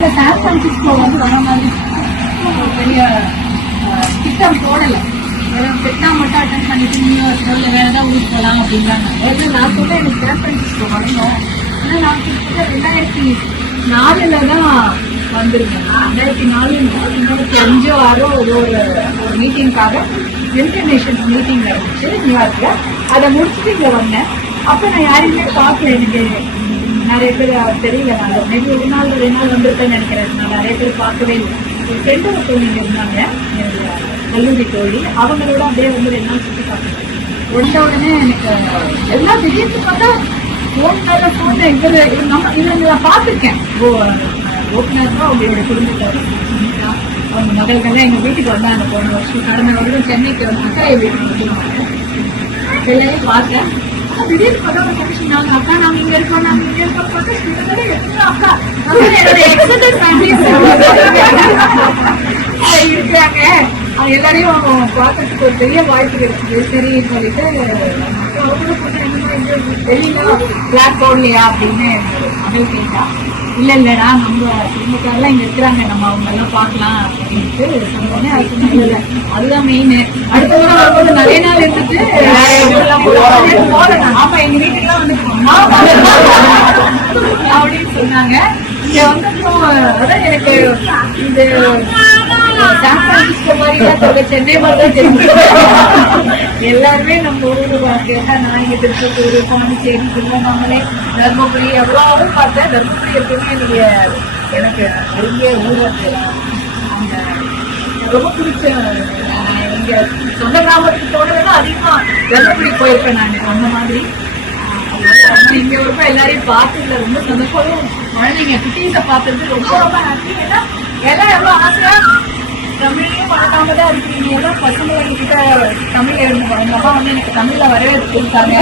San Francisco வந்து வர மாதிரி பெரிய திட்டம் போடலை. வெறும் செட்டா மட்டும் அட்டன் பண்ணிட்டு நியூயார்க்ல வேற ஏதாவது ஊருக்கு போகலாம் அப்படின்றாங்க. நான் சொல்ல எனக்கு சான் பிரான்சிஸ்கோ வரணும். ஆனால் நான் கிட்டத்தட்ட 2004 தான் வந்திருக்கேன். 2004 2005 6 ஒரு மீட்டிங்காக யுனைடெட் நேஷன்ஸ் மீட்டிங் நடந்துச்சு நியூயார்க்ல. அதை முடிச்சுட்டு இங்க வந்தேன். அப்ப நான் யாரையுமே பார்க்கல. எனக்கு நிறைய பேர் தெரியல. நான் மேபி ஒரு நாள் 2 நாள் வந்திருக்கேன்னு நினைக்கிறேன். நான் நிறைய பேர் பார்க்கவே இல்லை. ஒரு ஃப்ரெண்டு ஒரு தோழிங்க இருந்தாங்க, கல்லூரி தோழி. அவங்களோட அப்படியே வந்து 2 நாள் சுற்றி பார்த்தேன். வந்த உடனே எனக்கு எல்லாம் திடீர்னு பார்த்தா ஃபோன் இவங்க நான் பார்த்துருக்கேன். ஓட்டுநர் தான் அவங்களோட குடும்பத்தோட அவங்க மகள்கள் எங்க வீட்டுக்கு வந்தாங்க. போன வருஷம் கடந்த வருடம் சென்னைக்கு வந்து அக்கா வீட்டுக்கு வந்துருவாங்க. எல்லாரையும் பார்த்தேன். திடீர்னு பார்த்தா ஒரு மனுஷன் நாங்க அக்கா நாங்க இங்க இருக்கோம் அக்கா என்னோட எக்ஸசைஸ் இருக்கிறாங்க. அவங்க எல்லாரையும் பார்க்கறதுக்கு ஒரு பெரிய வாய்ப்பு இருக்குது. சரின்னு சொல்லிட்டு வெளியில பிளாக் போடலையா அப்படின்னு அப்படின்னு கேட்டா, இல்லடா நம்ம குடும்பக்காரெல்லாம் இங்க இருக்கிறாங்க, நம்ம அவங்க எல்லாம் பார்க்கலாம் அப்படின்ட்டு சொன்னோடனே அதுதான் மெயின். அடுத்த முறை வரும்போது நிறைய நாள் இருந்துட்டு ஆமா எங்க வீட்டுக்குலாம் வந்து அப்படின்னு சொன்னாங்க. இங்க வந்தப்போ அதான் எனக்கு இந்த சான் பிரான்சிஸ்கோ மாதிரிலாம் சொல்ல சென்னை மாதிரிதான் தெரிஞ்சு. எல்லாருமே நம்ம ஊரு கேட்டா நான் இங்க திருப்பத்தூர், பாண்டிச்சேரி, திருவண்ணாமலை, தர்மபுரி எவ்வளவு பார்த்தேன். தர்மபுரி எப்பவுமே நீங்க எனக்கு பெரிய ஊர் அந்த ரொம்ப பிடிச்ச இங்க சொந்த கிராமத்துக்கு போனதுன்னா அதிகமா தர்மபுரி போயிருப்பேன் நான். அந்த மாதிரி இங்க ஒருப்பா எல்லாரையும் பார்த்ததுல ரொம்ப சந்தோஷம். குழந்தைங்க குட்டீஸை பார்த்தது ரொம்ப ரொம்ப ஹாப்பி. ஏன்னா எல்லாம் எவ்வளவு ஆசையா தமிழையும் வளர்க்காம தான் இருக்கிறீங்க. எல்லாம் பசங்க கிட்ட தமிழ் எழுந்து எங்க அப்பா வந்து எனக்கு தமிழ்ல வரவேற்பு கொடுத்தாங்க.